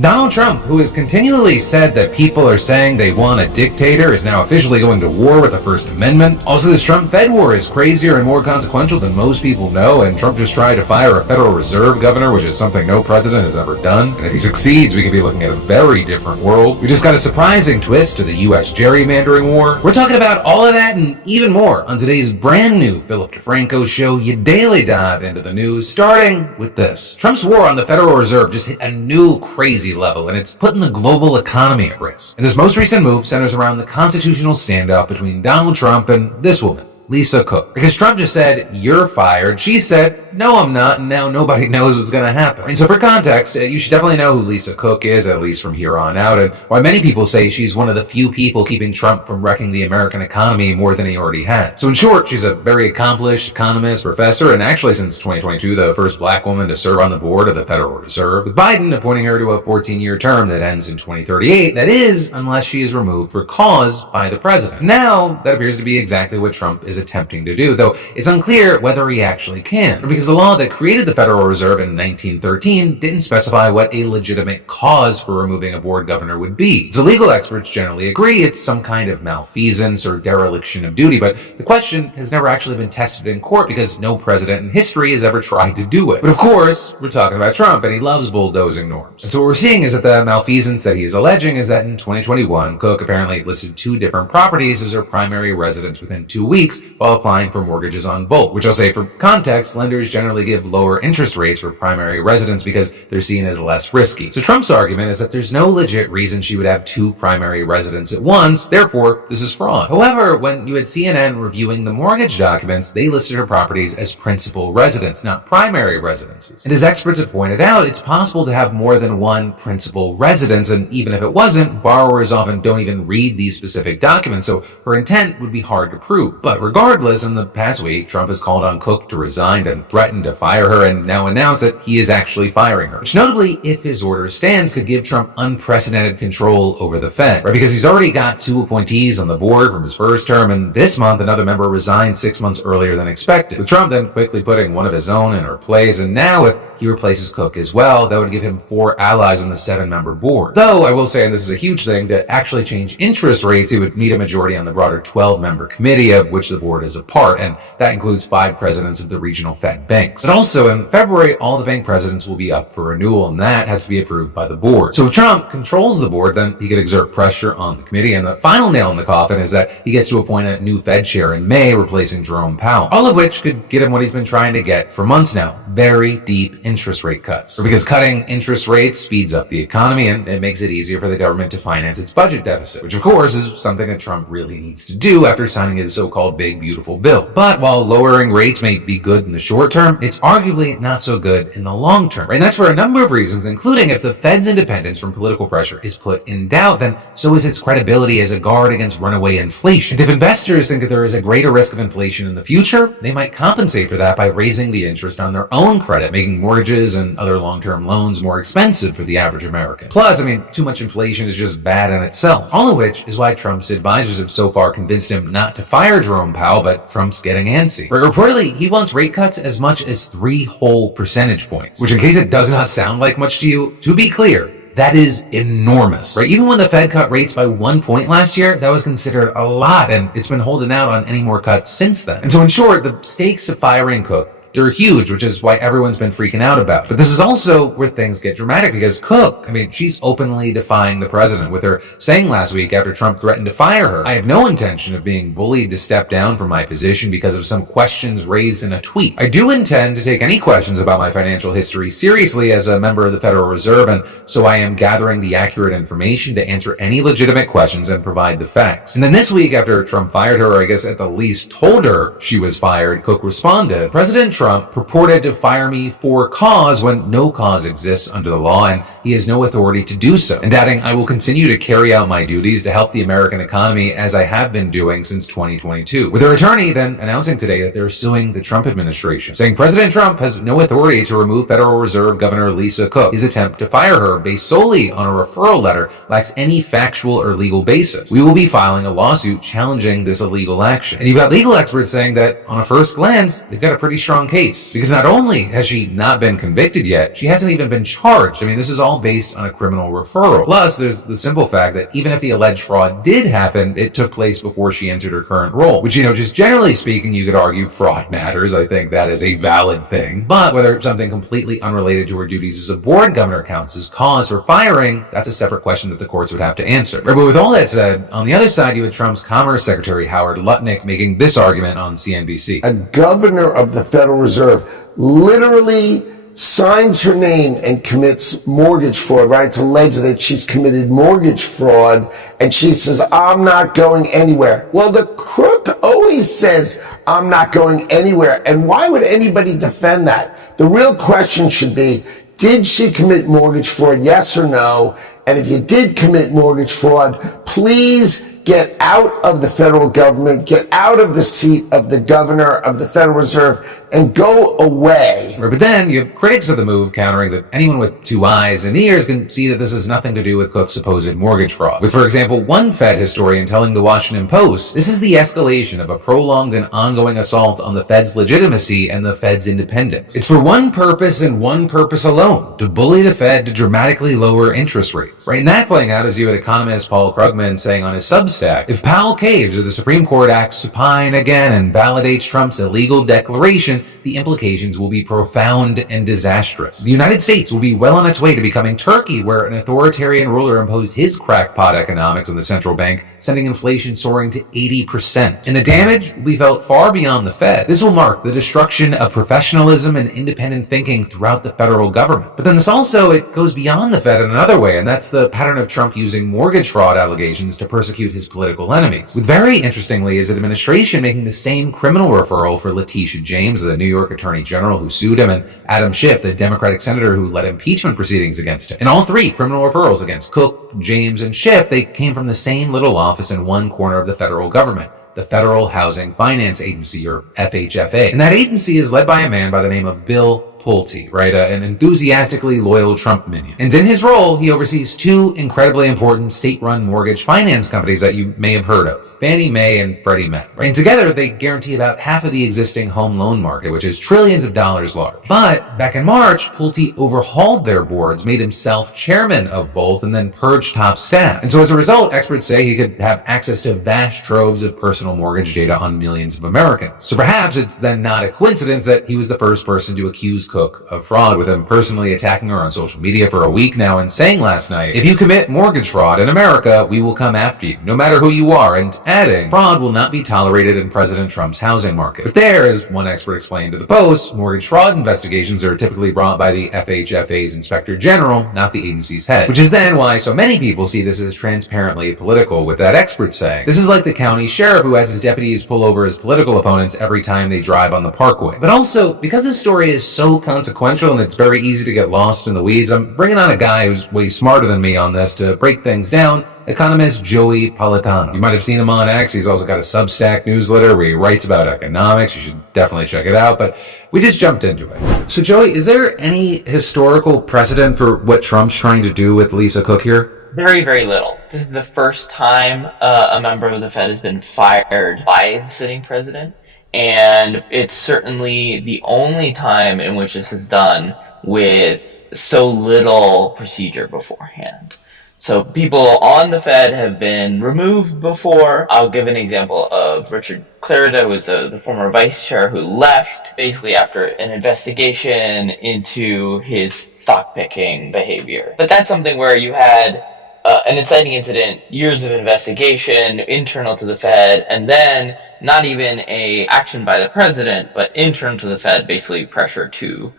Donald Trump, who has continually said that people are saying they want a dictator, is now officially going to war with the First Amendment. Also, this Trump Fed war is crazier and more consequential than most people know, and Trump just tried to fire a Federal Reserve governor, which is something no president has ever done. And if he succeeds, we could be looking at a very different world. We just got a surprising twist to the U.S. gerrymandering war. We're talking about all of that and even more on today's brand new Philip DeFranco Show, your daily dive into the news, starting with this. Trump's war on the Federal Reserve just hit a new crazy level, and it's putting the global economy at risk. And this most recent move centers around the constitutional standoff between Donald Trump and this woman, Lisa Cook. Because Trump just said, "You're fired." She said, "No, I'm not," and now nobody knows what's going to happen. And so for context, you should definitely know who Lisa Cook is, at least from here on out, and why many people say she's one of the few people keeping Trump from wrecking the American economy more than he already had. So in short, she's a very accomplished economist, professor, and actually since 2022, the first black woman to serve on the board of the Federal Reserve, with Biden appointing her to a 14-year term that ends in 2038, that is, unless she is removed for cause by the president. Now, that appears to be exactly what Trump is attempting to do, though it's unclear whether he actually can, because the law that created the Federal Reserve in 1913 didn't specify what a legitimate cause for removing a board governor would be. So legal experts generally agree it's some kind of malfeasance or dereliction of duty, but the question has never actually been tested in court because no president in history has ever tried to do it. But of course, we're talking about Trump, and he loves bulldozing norms. And so what we're seeing is that the malfeasance that he is alleging is that in 2021, Cook apparently listed 2 different properties as her primary residence within 2 weeks while applying for mortgages on both, which I'll say for context, lenders generally give lower interest rates for primary residence because they're seen as less risky. So Trump's argument is that there's no legit reason she would have 2 primary residences at once, therefore this is fraud. However, when you had CNN reviewing the mortgage documents, they listed her properties as principal residence, not primary residences. And as experts have pointed out, it's possible to have more than one principal residence, and even if it wasn't, borrowers often don't even read these specific documents, so her intent would be hard to prove. But regardless, in the past week, Trump has called on Cook to resign and threatened to fire her, and now announced that he is actually firing her. Which notably, if his order stands, could give Trump unprecedented control over the Fed, right? Because he's already got 2 appointees on the board from his first term, and this month another member resigned 6 months earlier than expected, with Trump then quickly putting one of his own in her place, and now if he replaces Cook as well, that would give him 4 allies on the 7-member board. Though, I will say, and this is a huge thing, to actually change interest rates, he would need a majority on the broader 12-member committee of which the board is a part, and that includes 5 presidents of the regional Fed banks. But also, in February, all the bank presidents will be up for renewal, and that has to be approved by the board. So if Trump controls the board, then he could exert pressure on the committee, and the final nail in the coffin is that he gets to appoint a new Fed chair in May, replacing Jerome Powell. All of which could get him what he's been trying to get for months now: very deep interest rate cuts. Because cutting interest rates speeds up the economy, and it makes it easier for the government to finance its budget deficit, which of course is something that Trump really needs to do after signing his so-called big beautiful bill. But while lowering rates may be good in the short term, it's arguably not so good in the long term. And that's for a number of reasons, including if the Fed's independence from political pressure is put in doubt, then so is its credibility as a guard against runaway inflation. And if investors think that there is a greater risk of inflation in the future, they might compensate for that by raising the interest on their own credit, making mortgages and other long-term loans more expensive for the average American. Plus, too much inflation is just bad in itself. All of which is why Trump's advisors have so far convinced him not to fire Jerome Powell, but Trump's getting antsy. Reportedly, he wants rate cuts as much as 3 whole percentage points, which in case it does not sound like much to you, to be clear, that is enormous, right? Even when the Fed cut rates by 1 point last year, that was considered a lot, and it's been holding out on any more cuts since then. And so in short, the stakes of firing Cook, they're huge, which is why everyone's been freaking out about it. But this is also where things get dramatic, because Cook, she's openly defying the president, with her saying last week after Trump threatened to fire her, "I have no intention of being bullied to step down from my position because of some questions raised in a tweet. I do intend to take any questions about my financial history seriously as a member of the Federal Reserve, and so I am gathering the accurate information to answer any legitimate questions and provide the facts." And then this week, after Trump fired her, or I guess at the least told her she was fired, Cook responded, "President Trump purported to fire me for cause when no cause exists under the law, and he has no authority to do so," and adding, "I will continue to carry out my duties to help the American economy as I have been doing since 2022. With her attorney then announcing today that they're suing the Trump administration, saying President Trump has no authority to remove Federal Reserve Governor Lisa Cook. His attempt to fire her based solely on a referral letter lacks any factual or legal basis. We will be filing a lawsuit challenging this illegal action." And you've got legal experts saying that on a first glance, they've got a pretty strong case, because not only has she not been convicted yet, she hasn't even been charged. I mean, this is all based on a criminal referral. Plus, there's the simple fact that even if the alleged fraud did happen, it took place before she entered her current role, which, just generally speaking, you could argue fraud matters. I think that is a valid thing. But whether something completely unrelated to her duties as a board governor counts as cause for firing, that's a separate question that the courts would have to answer. But with all that said, on the other side, you had Trump's Commerce Secretary Howard Lutnick making this argument on CNBC. A governor of the Federal Reserve literally signs her name and commits mortgage fraud, right? It's alleged that she's committed mortgage fraud, and she says, I'm not going anywhere. Well, the crook always says, I'm not going anywhere. And why would anybody defend that? The real question should be, did she commit mortgage fraud, yes or no? And if you did commit mortgage fraud, please get out of the federal government, get out of the seat of the governor of the Federal Reserve, and go away. But then you have critics of the move countering that anyone with 2 eyes and ears can see that this has nothing to do with Cook's supposed mortgage fraud. With, for example, one Fed historian telling the Washington Post, this is the escalation of a prolonged and ongoing assault on the Fed's legitimacy and the Fed's independence. It's for one purpose and one purpose alone, to bully the Fed to dramatically lower interest rates. Right, and that playing out as you had economist Paul Krugman saying on his Substack, if Powell caves or the Supreme Court acts supine again and validates Trump's illegal declaration, the implications will be profound and disastrous. The United States will be well on its way to becoming Turkey, where an authoritarian ruler imposed his crackpot economics on the central bank, sending inflation soaring to 80%. And the damage will be felt far beyond the Fed. This will mark the destruction of professionalism and independent thinking throughout the federal government. But then it goes beyond the Fed in another way, and that's the pattern of Trump using mortgage fraud allegations to persecute his political enemies. With, very interestingly, his administration making the same criminal referral for Letitia James, the New York Attorney General who sued him, and Adam Schiff, the Democratic senator who led impeachment proceedings against him. And all 3 criminal referrals against Cook, James, and Schiff, they came from the same little office in one corner of the federal government, the Federal Housing Finance Agency, or FHFA. And that agency is led by a man by the name of Bill Pulte, right? An enthusiastically loyal Trump minion. And in his role, he oversees 2 incredibly important state-run mortgage finance companies that you may have heard of, Fannie Mae and Freddie Mac. Right? And together, they guarantee about half of the existing home loan market, which is trillions of dollars large. But back in March, Pulte overhauled their boards, made himself chairman of both, and then purged top staff. And so as a result, experts say he could have access to vast troves of personal mortgage data on millions of Americans. So perhaps it's then not a coincidence that he was the first person to accuse Cook of fraud, with him personally attacking her on social media for a week now and saying last night, if you commit mortgage fraud in America, we will come after you, no matter who you are, and adding, fraud will not be tolerated in President Trump's housing market. But there, as one expert explained to the Post, mortgage fraud investigations are typically brought by the FHFA's Inspector General, not the agency's head, which is then why so many people see this as transparently political, with that expert saying, this is like the county sheriff who has his deputies pull over his political opponents every time they drive on the parkway. But also, because this story is so consequential and it's very easy to get lost in the weeds, I'm bringing on a guy who's way smarter than me on this to break things down, economist Joey Politano. You might have seen him on X. He's also got a Substack newsletter where he writes about economics. You should definitely check it out, but we just jumped into it. So Joey, is there any historical precedent for what Trump's trying to do with Lisa Cook here? Very, very little. This is the first time a member of the Fed has been fired by the sitting president. And it's certainly the only time in which this is done with so little procedure beforehand. So people on the Fed have been removed before. I'll give an example of Richard Clarida, who was the former vice chair who left basically after an investigation into his stock picking behavior. But that's something where you had an inciting incident, years of investigation, internal to the Fed, and then not even a action by the president, but internal to the Fed, basically pressure to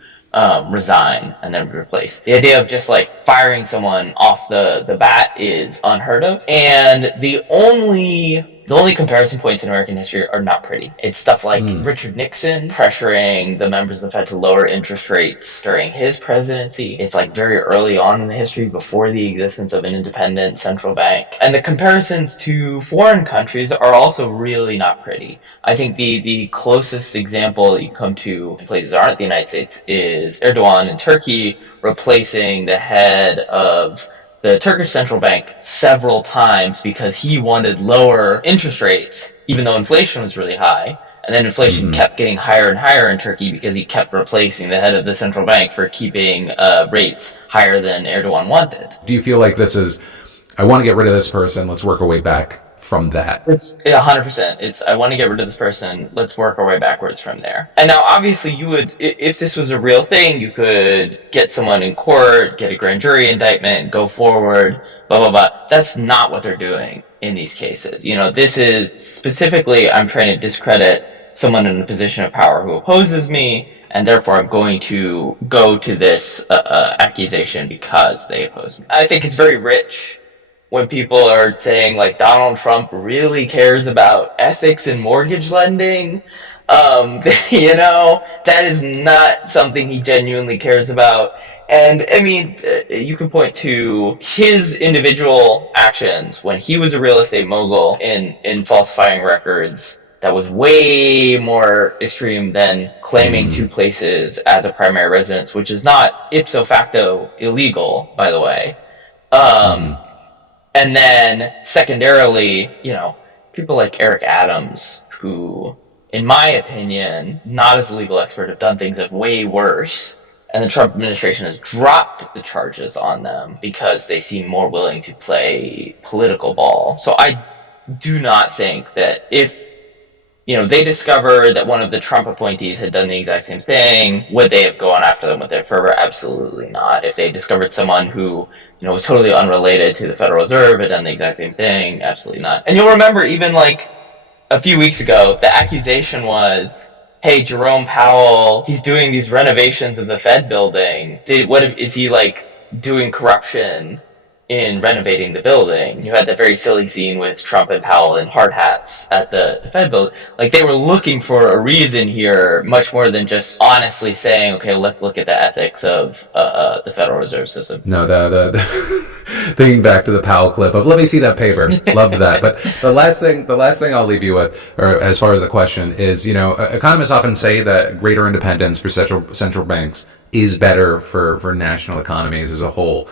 resign and then replace. The idea of just like firing someone off the bat is unheard of. And the only comparison points in American history are not pretty. It's stuff like Richard Nixon pressuring the members of the Fed to lower interest rates during his presidency. It's like very early on in the history, before the existence of an independent central bank. And the comparisons to foreign countries are also really not pretty. I think the closest example that you come to in places that aren't the United States is Erdogan in Turkey replacing the head of the Turkish central bank several times because he wanted lower interest rates, even though inflation was really high. And then inflation kept getting higher and higher in Turkey because he kept replacing the head of the central bank for keeping rates higher than Erdogan wanted. Do you feel like this is, I want to get rid of this person, let's work our way back from that? It's 100%. It's, I want to get rid of this person, let's work our way backwards from there. And now, obviously, you would, if this was a real thing, you could get someone in court, get a grand jury indictment, go forward, blah, blah, blah. That's not what they're doing in these cases. You know, this is specifically, I'm trying to discredit someone in a position of power who opposes me, and therefore I'm going to go to this accusation because they oppose me. I think it's very rich when people are saying, like, Donald Trump really cares about ethics in mortgage lending. You know, that is not something he genuinely cares about. And, I mean, you can point to his individual actions when he was a real estate mogul in falsifying records. That was way more extreme than claiming two places as a primary residence, which is not ipso facto illegal, by the way. And then secondarily, you know, people like Eric Adams, who, in my opinion, not as a legal expert, have done things that way worse. And the Trump administration has dropped the charges on them because they seem more willing to play political ball. So I do not think that if, you know, they discovered that one of the Trump appointees had done the exact same thing, would they have gone after them with their fervor? Absolutely not. If they discovered someone who, you know, was totally unrelated to the Federal Reserve, had done the exact same thing, absolutely not. And you'll remember even like a few weeks ago, the accusation was, hey, Jerome Powell, he's doing these renovations of the Fed building. Is he like doing corruption in renovating the building? You had that very silly scene with Trump and Powell in hard hats at the Fed building. Like, they were looking for a reason here, much more than just honestly saying, okay, let's look at the ethics of the Federal Reserve System. No, the thinking back to the Powell clip of, let me see that paper. Loved that. But the last thing I'll leave you with, or as far as the question is, you know, economists often say that greater independence for central banks is better for national economies as a whole.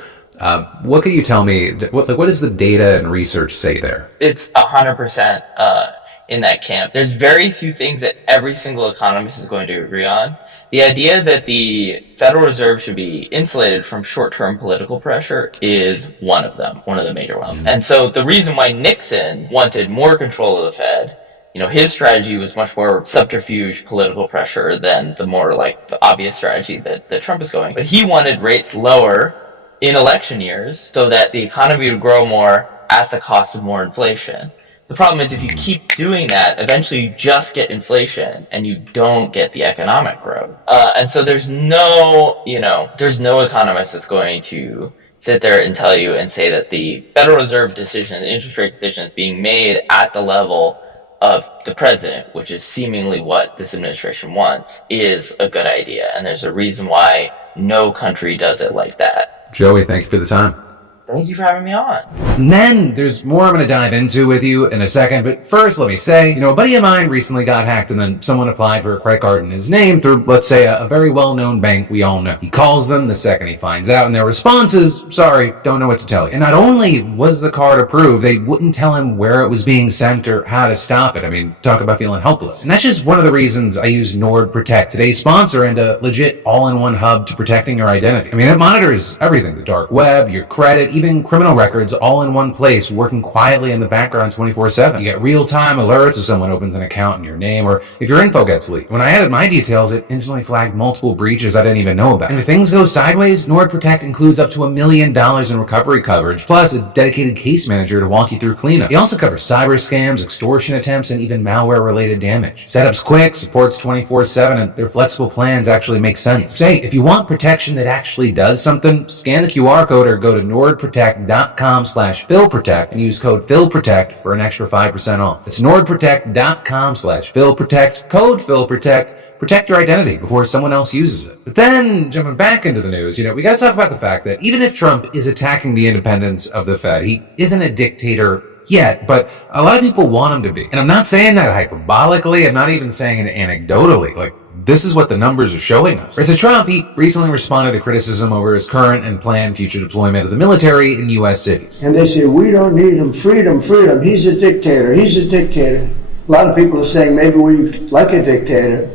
What can you tell me? What does the data and research say there? It's 100% in that camp. There's very few things that every single economist is going to agree on. The idea that the Federal Reserve should be insulated from short-term political pressure is one of them, one of the major ones. And so the reason why Nixon wanted more control of the Fed, you know, his strategy was much more subterfuge political pressure than the more like the obvious strategy that Trump is going. But he wanted rates lower in election years so that the economy would grow more at the cost of more inflation. The problem is if you keep doing that, eventually you just get inflation and you don't get the economic growth. And so there's no economist that's going to sit there and tell you and say that the Federal Reserve decision, the interest rate decision is being made at the level of the president, which is seemingly what this administration wants, is a good idea. And there's a reason why no country does it like that. Joey, thank you for the time. Thank you for having me on. And then there's more I'm going to dive into with you in a second. But first, let me say, a buddy of mine recently got hacked and then someone applied for a credit card in his name through, let's say, a very well-known bank we all know. He calls them the second he finds out and their response is, sorry, don't know what to tell you. And not only was the card approved, they wouldn't tell him where it was being sent or how to stop it. I mean, talk about feeling helpless. And that's just one of the reasons I use NordProtect, today's sponsor, and a legit all-in-one hub to protecting your identity. I mean, it monitors everything, the dark web, your credit, even criminal records, all in one place, working quietly in the background 24/7. You get real-time alerts if someone opens an account in your name or if your info gets leaked. When I added my details, it instantly flagged multiple breaches I didn't even know about. And if things go sideways, NordProtect includes up to $1 million in recovery coverage, plus a dedicated case manager to walk you through cleanup. They also cover cyber scams, extortion attempts, and even malware-related damage. Setup's quick, supports 24/7, and their flexible plans actually make sense. So, hey, if you want protection that actually does something, scan the QR code or go to nordprotect.com/PhilProtect and use code PhilProtect for an extra 5% off. It's nordprotect.com/PhilProtect, code PhilProtect. Protect your identity before someone else uses it. But then, jumping back into the news, we gotta talk about the fact that even if Trump is attacking the independence of the Fed, he isn't a dictator yet, but a lot of people want him to be. And I'm not saying that hyperbolically, I'm not even saying it anecdotally. Like, this is what the numbers are showing us. Right, so Trump, he recently responded to criticism over his current and planned future deployment of the military in U.S. cities. And they say, we don't need him, freedom. He's a dictator. A lot of people are saying maybe we like a dictator.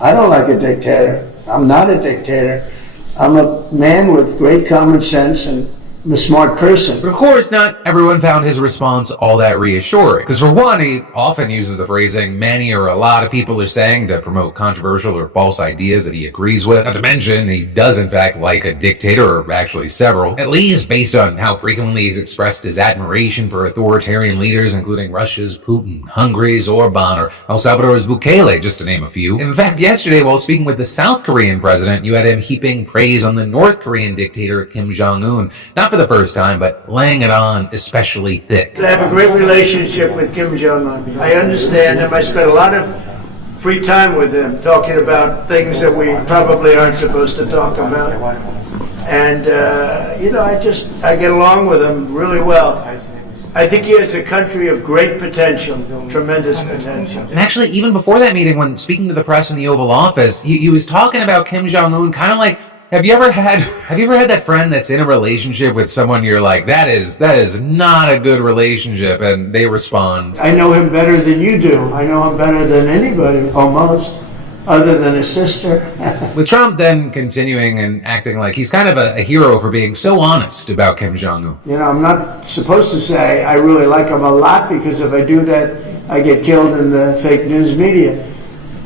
I don't like a dictator. I'm not a dictator. I'm a man with great common sense and I'm a smart person. But of course, not everyone found his response all that reassuring. Because for one, he often uses the phrasing many or a lot of people are saying to promote controversial or false ideas that he agrees with. Not to mention, he does in fact like a dictator, or actually several, at least based on how frequently he's expressed his admiration for authoritarian leaders, including Russia's Putin, Hungary's Orban, or El Salvador's Bukele, just to name a few. In fact, yesterday, while speaking with the South Korean president, you had him heaping praise on the North Korean dictator Kim Jong-un, not for the first time, but laying it on especially thick. I have a great relationship with Kim Jong-un. I understand him. I spent a lot of free time with him talking about things that we probably aren't supposed to talk about. And, I get along with him really well. I think he has a country of great potential, tremendous potential. And actually, even before that meeting, when speaking to the press in the Oval Office, he was talking about Kim Jong-un kind of like, have you ever had that friend that's in a relationship with someone you're like, that is not a good relationship, and they respond, I know him better than you do. I know him better than anybody, almost, other than his sister. With Trump then continuing and acting like he's kind of a hero for being so honest about Kim Jong-un. I'm not supposed to say I really like him a lot, because if I do that, I get killed in the fake news media.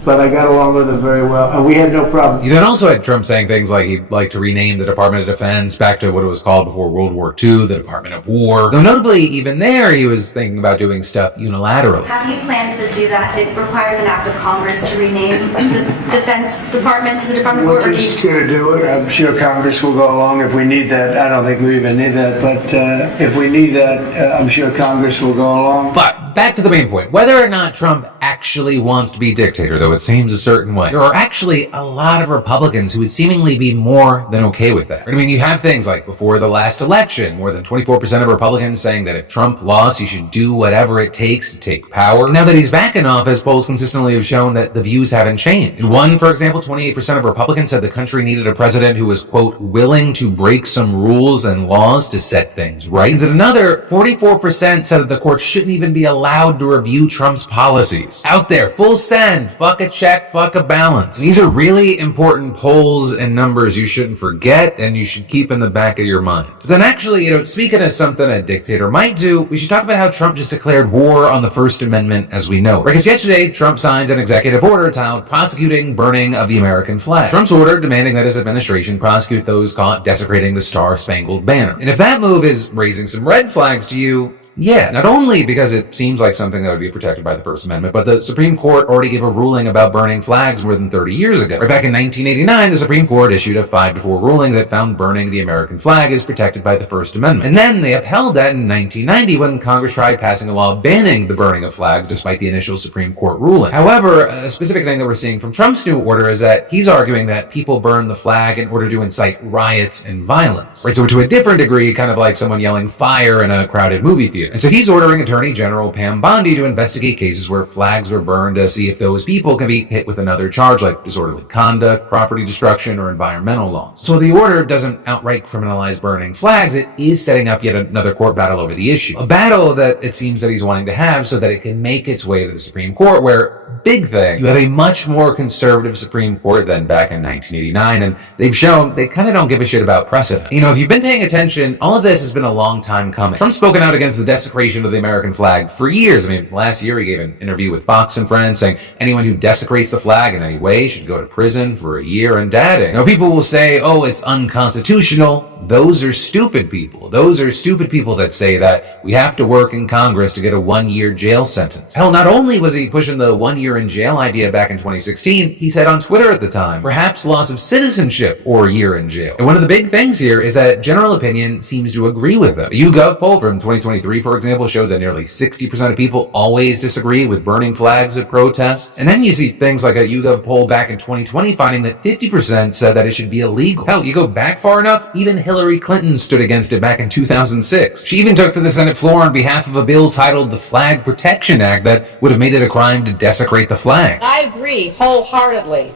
But I got along with him very well, and we had no problem. You then also had Trump saying things like he'd like to rename the Department of Defense back to what it was called before World War II, the Department of War. Though notably, even there, he was thinking about doing stuff unilaterally. How do you plan to do that? It requires an act of Congress to rename the Defense Department to the Department of War. We're just going to do it. I'm sure Congress will go along if we need that. I don't think we even need that, but if we need that, I'm sure Congress will go along. But back to the main point. Whether or not Trump actually wants to be dictator, though it seems a certain way, there are actually a lot of Republicans who would seemingly be more than okay with that. I mean, you have things like before the last election, more than 24% of Republicans saying that if Trump lost, he should do whatever it takes to take power. And now that he's back in office, polls consistently have shown that the views haven't changed. In one, for example, 28% of Republicans said the country needed a president who was, quote, willing to break some rules and laws to set things right. And in another, 44% said that the court shouldn't even be allowed to review Trump's policies. Out there, full send, fuck a check, fuck a balance. These are really important polls and numbers you shouldn't forget and you should keep in the back of your mind. But then actually, speaking of something a dictator might do, we should talk about how Trump just declared war on the First Amendment as we know it. Because yesterday, Trump signed an executive order titled prosecuting burning of the American flag. Trump's order demanding that his administration prosecute those caught desecrating the Star-Spangled Banner. And if that move is raising some red flags to you, yeah, not only because it seems like something that would be protected by the First Amendment, but the Supreme Court already gave a ruling about burning flags more than 30 years ago. Right back in 1989, the Supreme Court issued a 5-4 ruling that found burning the American flag is protected by the First Amendment. And then they upheld that in 1990 when Congress tried passing a law banning the burning of flags despite the initial Supreme Court ruling. However, a specific thing that we're seeing from Trump's new order is that he's arguing that people burn the flag in order to incite riots and violence. Right, so to a different degree, kind of like someone yelling fire in a crowded movie theater. And so he's ordering Attorney General Pam Bondi to investigate cases where flags were burned to see if those people can be hit with another charge like disorderly conduct, property destruction, or environmental laws. So the order doesn't outright criminalize burning flags, it is setting up yet another court battle over the issue. A battle that it seems that he's wanting to have so that it can make its way to the Supreme Court where, big thing, you have a much more conservative Supreme Court than back in 1989, and they've shown they kind of don't give a shit about precedent. If you've been paying attention, all of this has been a long time coming. Trump's spoken out against the desecration of the American flag for years. Last year he gave an interview with Fox and Friends saying anyone who desecrates the flag in any way should go to prison for a year and dadding. People will say, oh, it's unconstitutional. Those are stupid people. Those are stupid people that say that we have to work in Congress to get a 1-year jail sentence. Hell, not only was he pushing the 1 year in jail idea back in 2016, he said on Twitter at the time, perhaps loss of citizenship or a year in jail. And one of the big things here is that general opinion seems to agree with him. A YouGov poll from 2023, for example, showed that nearly 60% of people always disagree with burning flags at protests. And then you see things like a YouGov poll back in 2020 finding that 50% said that it should be illegal. Hell, you go back far enough, even Hillary Clinton stood against it back in 2006. She even took to the Senate floor on behalf of a bill titled the Flag Protection Act that would have made it a crime to desecrate the flag. I agree wholeheartedly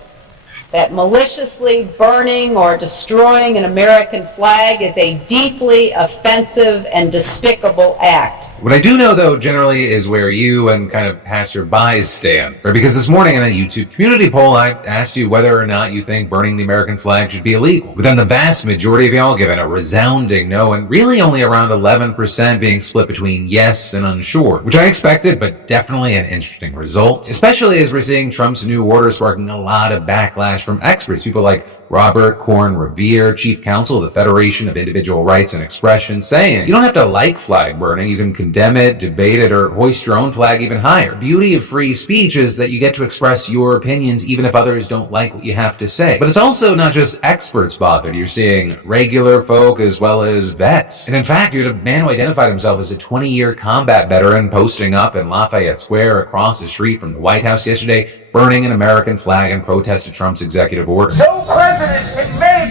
that maliciously burning or destroying an American flag is a deeply offensive and despicable act. What I do know, though, generally is where you and kind of passerbys stand. Right? Because this morning in a YouTube community poll, I asked you whether or not you think burning the American flag should be illegal. But then the vast majority of y'all given a resounding no, and really only around 11% being split between yes and unsure, which I expected, but definitely an interesting result, especially as we're seeing Trump's new order sparking a lot of backlash from experts, people like Robert Corn Revere, chief counsel of the Federation of Individual Rights and Expression, saying you don't have to like flag burning, you can condemn it, debate it, or hoist your own flag even higher. The beauty of free speech is that you get to express your opinions even if others don't like what you have to say. But it's also not just experts bothered. You're seeing regular folk as well as vets. And in fact, you had a man who identified himself as a 20-year combat veteran posting up in Lafayette Square across the street from the White House yesterday, burning an American flag in protest to Trump's executive order. No president can make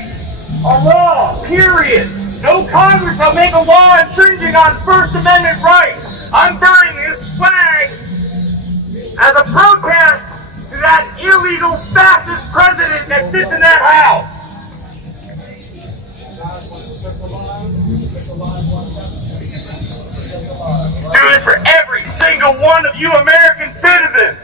a law, period. No Congress will make a law infringing on First Amendment rights. I'm burning this flag as a protest to that illegal fascist president that sits in that house. Do this for every single one of you American citizens.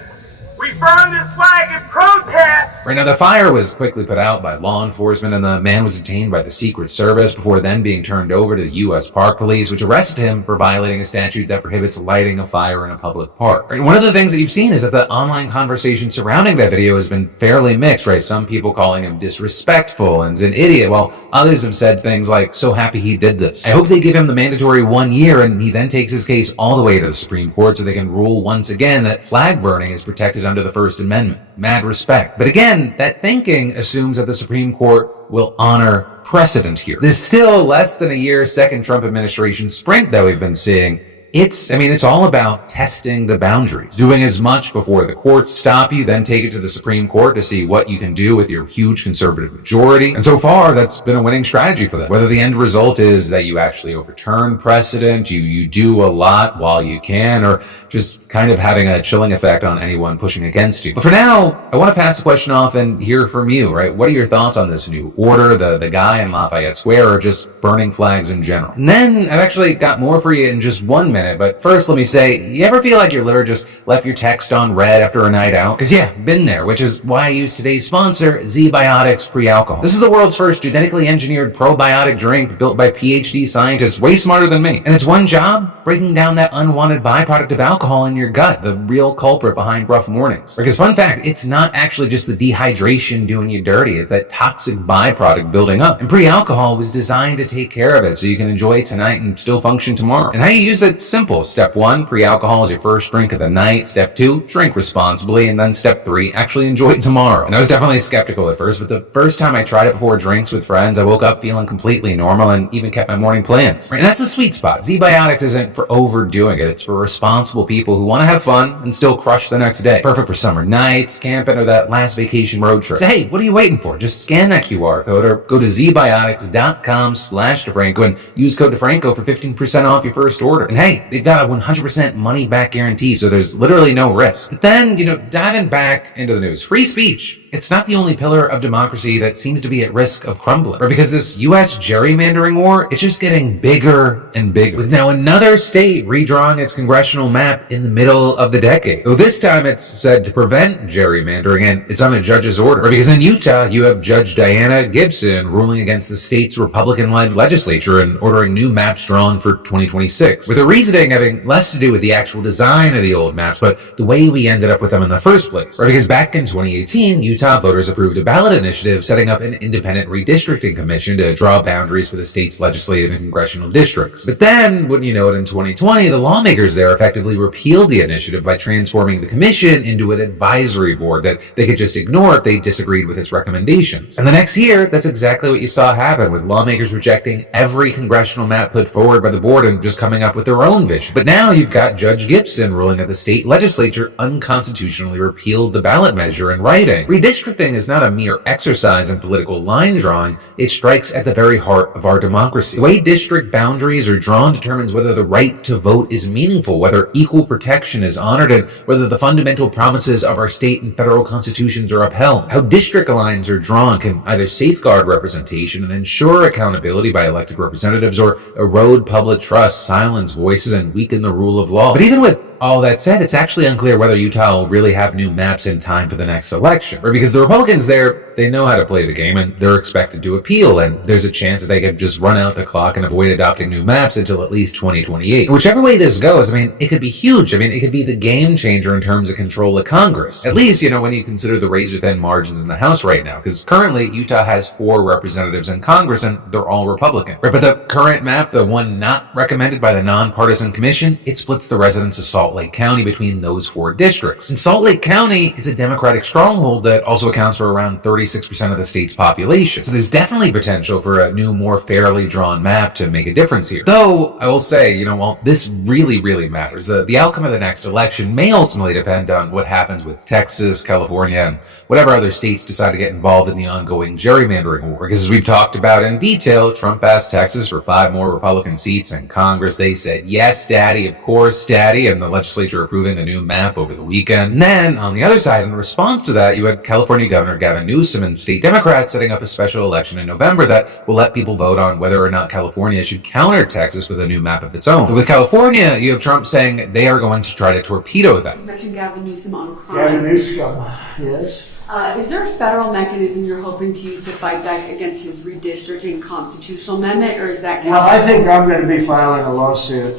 We burn this flag in protest. Right now, the fire was quickly put out by law enforcement, and the man was detained by the Secret Service before then being turned over to the U.S. Park Police, which arrested him for violating a statute that prohibits lighting a fire in a public park. Right, one of the things that you've seen is that the online conversation surrounding that video has been fairly mixed, right? Some people calling him disrespectful and an idiot, while others have said things like, so happy he did this. I hope they give him the mandatory 1 year and he then takes his case all the way to the Supreme Court so they can rule once again that flag burning is protected under the First Amendment. Mad respect. But again, that thinking assumes that the Supreme Court will honor precedent here. There's still less than a year second Trump administration sprint that we've been seeing. It's all about testing the boundaries, doing as much before the courts stop you, then take it to the Supreme Court to see what you can do with your huge conservative majority. And so far, that's been a winning strategy for them. Whether the end result is that you actually overturn precedent, you do a lot while you can, or just kind of having a chilling effect on anyone pushing against you. But for now, I want to pass the question off and hear from you, right? What are your thoughts on this new order, the guy in Lafayette Square, or just burning flags in general? And then I've actually got more for you in just 1 minute. But first, let me say, you ever feel like your liver just left your text on red after a night out? Because yeah, been there, which is why I use today's sponsor, Z-Biotics Pre-Alcohol. This is the world's first genetically engineered probiotic drink built by PhD scientists way smarter than me. And its one job, breaking down that unwanted byproduct of alcohol in your gut, the real culprit behind rough mornings. Because fun fact, it's not actually just the dehydration doing you dirty, it's that toxic byproduct building up. And pre-alcohol was designed to take care of it so you can enjoy it tonight and still function tomorrow. And how you use it, simple. Step 1, pre-alcohol is your first drink of the night. Step 2, drink responsibly. And then step 3, actually enjoy it tomorrow. And I was definitely skeptical at first, but the first time I tried it before drinks with friends, I woke up feeling completely normal and even kept my morning plans. Right? And that's the sweet spot. Z-Biotics isn't for overdoing it. It's for responsible people who want to have fun and still crush the next day. Perfect for summer nights, camping, or that last vacation road trip. So hey, what are you waiting for? Just scan that QR code or go to zbiotics.com/DeFranco and use code DeFranco for 15% off your first order. And hey, they've got a 100% money back guarantee, so there's literally no risk. But then, diving back into the news, free speech. It's not the only pillar of democracy that seems to be at risk of crumbling. Right? Because this U.S. gerrymandering war, it's just getting bigger and bigger. With now another state redrawing its congressional map in the middle of the decade. Though this time it's said to prevent gerrymandering, and it's on a judge's order. Right? Because in Utah, you have Judge Diana Gibson ruling against the state's Republican-led legislature and ordering new maps drawn for 2026. With the reasoning having less to do with the actual design of the old maps, but the way we ended up with them in the first place. Right? Because back in 2018, Utah voters approved a ballot initiative setting up an independent redistricting commission to draw boundaries for the state's legislative and congressional districts. But then, wouldn't you know it, in 2020, the lawmakers there effectively repealed the initiative by transforming the commission into an advisory board that they could just ignore if they disagreed with its recommendations. And the next year, that's exactly what you saw happen, with lawmakers rejecting every congressional map put forward by the board and just coming up with their own vision. But now you've got Judge Gibson ruling that the state legislature unconstitutionally repealed the ballot measure in writing. Redistricting redistricting is not a mere exercise in political line drawing, it strikes at the very heart of our democracy. The way district boundaries are drawn determines whether the right to vote is meaningful, whether equal protection is honored, and whether the fundamental promises of our state and federal constitutions are upheld. How district lines are drawn can either safeguard representation and ensure accountability by elected representatives, or erode public trust, silence voices, and weaken the rule of law. But even with all that said, it's actually unclear whether Utah will really have new maps in time for the next election. Or because the Republicans there, they know how to play the game and they're expected to appeal, and there's a chance that they could just run out the clock and avoid adopting new maps until at least 2028. Whichever way this goes, it could be huge. It could be the game changer in terms of control of Congress. At least, when you consider the razor-thin margins in the House right now, because currently Utah has 4 representatives in Congress and they're all Republican. Right, but the current map, the one not recommended by the nonpartisan commission, it splits the residents of Salt Lake County between those 4 districts. In Salt Lake County, it's a Democratic stronghold that also accounts for around 36% of the state's population. So there's definitely potential for a new, more fairly drawn map to make a difference here. Though, I will say, while this really matters, the outcome of the next election may ultimately depend on what happens with Texas, California, and whatever other states decide to get involved in the ongoing gerrymandering war. Because as we've talked about in detail, Trump asked Texas for 5 more Republican seats in Congress. They said, yes, daddy, of course, daddy, and the legislature approving a new map over the weekend. And then, on the other side, in response to that, you had California Governor Gavin Newsom and state Democrats setting up a special election in November that will let people vote on whether or not California should counter Texas with a new map of its own. But with California, you have Trump saying they are going to try to torpedo that. You mentioned Gavin Newsom on crime. Gavin Newsom, yes. Is there a federal mechanism you're hoping to use to fight back against his redistricting constitutional amendment, or is that... Well, I think I'm going to be filing a lawsuit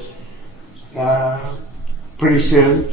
pretty soon,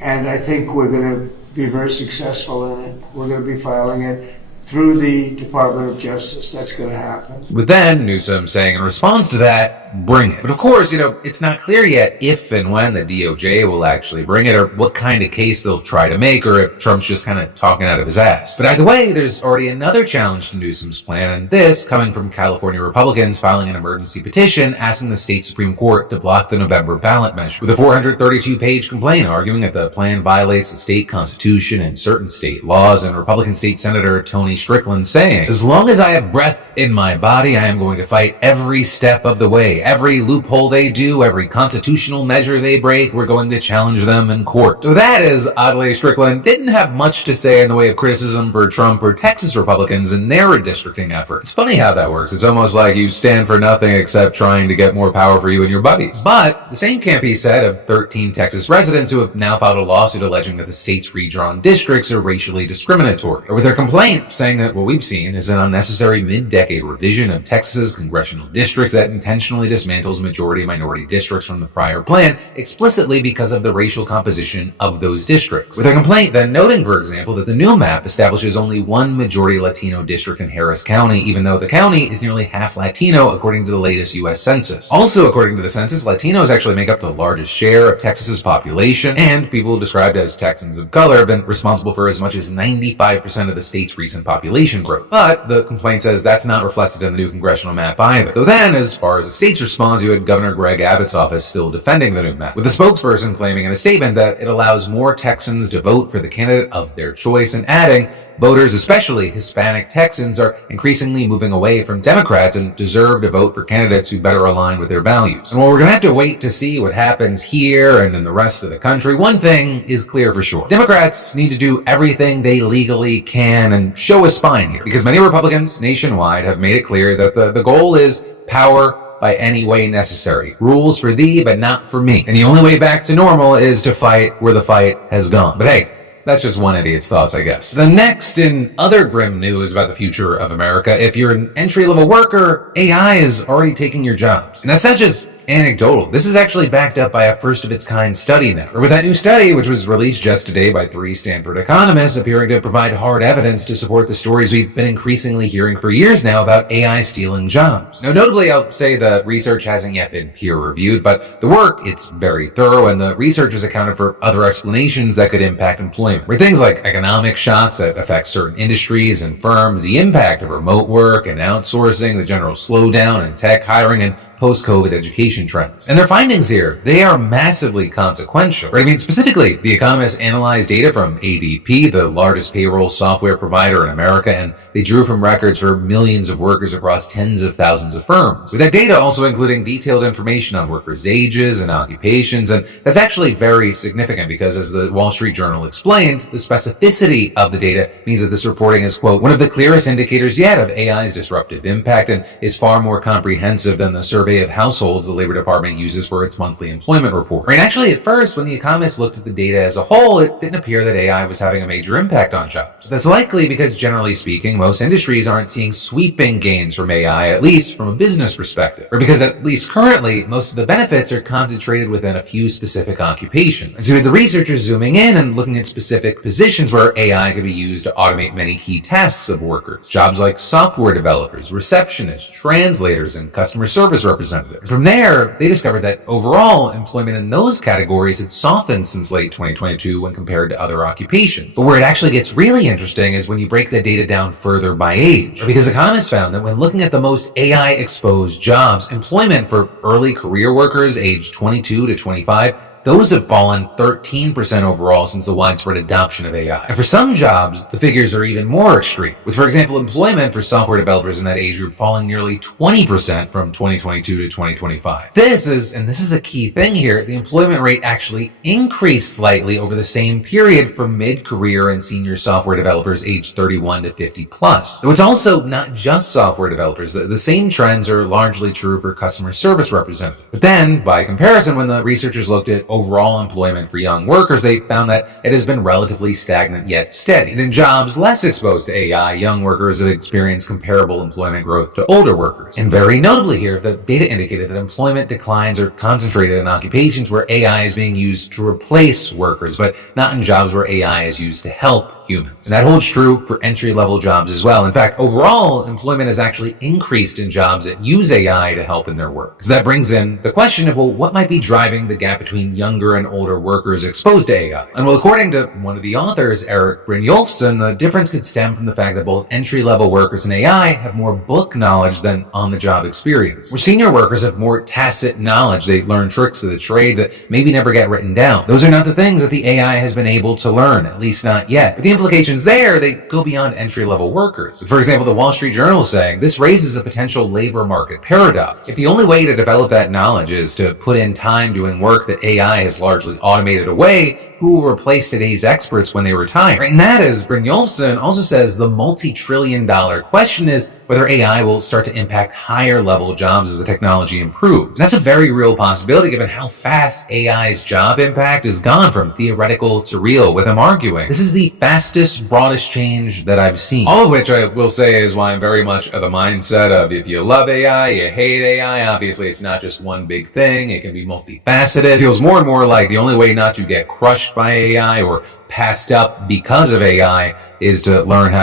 and I think we're going to be very successful in it. We're going to be filing it through the Department of Justice. That's going to happen. With then Newsom saying in response to that, bring it. But of course, it's not clear yet if and when the DOJ will actually bring it, or what kind of case they'll try to make, or if Trump's just kind of talking out of his ass. But either way, there's already another challenge to Newsom's plan, and this coming from California Republicans filing an emergency petition asking the state Supreme Court to block the November ballot measure, with a 432-page complaint arguing that the plan violates the state constitution and certain state laws, and Republican State Senator Tony Strickland saying, as long as I have breath in my body, I am going to fight every step of the way. Every loophole they do, every constitutional measure they break, we're going to challenge them in court. So that is, oddly, Strickland didn't have much to say in the way of criticism for Trump or Texas Republicans in their redistricting efforts. It's funny how that works. It's almost like you stand for nothing except trying to get more power for you and your buddies. But the same can't be said of 13 Texas residents who have now filed a lawsuit alleging that the state's redrawn districts are racially discriminatory, or with their complaint saying that what we've seen is an unnecessary mid-decade revision of Texas's congressional districts that intentionally dismantles majority-minority districts from the prior plan explicitly because of the racial composition of those districts. With their complaint then noting, for example, that the new map establishes only one majority Latino district in Harris County, even though the county is nearly half Latino according to the latest U.S. Census. Also, according to the census, Latinos actually make up the largest share of Texas's population, and people described as Texans of color have been responsible for as much as 95% of the state's recent population growth. But the complaint says that's not reflected in the new congressional map either. So then, as far as the state's response, you had Governor Greg Abbott's office still defending the new map, with the spokesperson claiming in a statement that it allows more Texans to vote for the candidate of their choice, and adding, voters, especially Hispanic Texans, are increasingly moving away from Democrats and deserve to vote for candidates who better align with their values. And while we're going to have to wait to see what happens here and in the rest of the country, one thing is clear for sure. Democrats need to do everything they legally can and show a spine here, because many Republicans nationwide have made it clear that the goal is power by any way necessary. Rules for thee, but not for me. And the only way back to normal is to fight where the fight has gone. But hey, that's just one idiot's thoughts, I guess. The next in other grim news about the future of America, if you're an entry-level worker, AI is already taking your jobs. And that's not just anecdotal. This is actually backed up by a first-of-its-kind study now. Or with that new study, which was released just today by 3 Stanford economists, appearing to provide hard evidence to support the stories we've been increasingly hearing for years now about AI stealing jobs. Now, notably, I'll say the research hasn't yet been peer-reviewed, but the work, it's very thorough, and the research has accounted for other explanations that could impact employment. For things like economic shocks that affect certain industries and firms, the impact of remote work and outsourcing, the general slowdown in tech hiring, and post-COVID education trends. And their findings here, they are massively consequential. Right? I mean, specifically, the economists analyzed data from ADP, the largest payroll software provider in America, and they drew from records for millions of workers across tens of thousands of firms. With that data also including detailed information on workers' ages and occupations, and that's actually very significant because, as the Wall Street Journal explained, the specificity of the data means that this reporting is, quote, one of the clearest indicators yet of AI's disruptive impact and is far more comprehensive than the survey of households the Labor Department uses for its monthly employment report. And actually, at first, when the economists looked at the data as a whole, it didn't appear that AI was having a major impact on jobs. That's likely because, generally speaking, most industries aren't seeing sweeping gains from AI, at least from a business perspective. Or because, at least currently, most of the benefits are concentrated within a few specific occupations. And so the researchers zooming in and looking at specific positions where AI could be used to automate many key tasks of workers. Jobs like software developers, receptionists, translators, and customer service representatives. From there, they discovered that overall employment in those categories had softened since late 2022 when compared to other occupations. But where it actually gets really interesting is when you break the data down further by age. Because economists found that when looking at the most AI-exposed jobs, employment for early career workers aged 22 to 25, those have fallen 13% overall since the widespread adoption of AI. And for some jobs, the figures are even more extreme, with, for example, employment for software developers in that age group falling nearly 20% from 2022 to 2025. This is a key thing here, the employment rate actually increased slightly over the same period for mid-career and senior software developers aged 31 to 50 plus. So it's also not just software developers. The same trends are largely true for customer service representatives. But then, by comparison, when the researchers looked at overall employment for young workers, they found that it has been relatively stagnant yet steady. And in jobs less exposed to AI, young workers have experienced comparable employment growth to older workers. And very notably here, the data indicated that employment declines are concentrated in occupations where AI is being used to replace workers, but not in jobs where AI is used to help humans. And that holds true for entry-level jobs as well. In fact, overall, employment has actually increased in jobs that use AI to help in their work. So that brings in the question of, well, what might be driving the gap between younger and older workers exposed to AI? And well, according to one of the authors, Eric Brynjolfsson, the difference could stem from the fact that both entry-level workers in AI have more book knowledge than on-the-job experience. Where senior workers have more tacit knowledge. They learn tricks of the trade that maybe never get written down. Those are not the things that the AI has been able to learn, at least not yet. But the implications there, they go beyond entry-level workers. For example, the Wall Street Journal is saying this raises a potential labor market paradox. If the only way to develop that knowledge is to put in time doing work that AI has largely automated away, who will replace today's experts when they retire? And that, as Brynjolfsson also says, the multi-trillion-dollar question is whether AI will start to impact higher-level jobs as the technology improves. That's a very real possibility given how fast AI's job impact has gone from theoretical to real, with him arguing this is the fastest, broadest change that I've seen. All of which I will say is why I'm very much of the mindset of if you love AI, you hate AI. Obviously, it's not just one big thing. It can be multifaceted. It feels more and more like the only way not to get crushed by AI or passed up because of AI is to learn how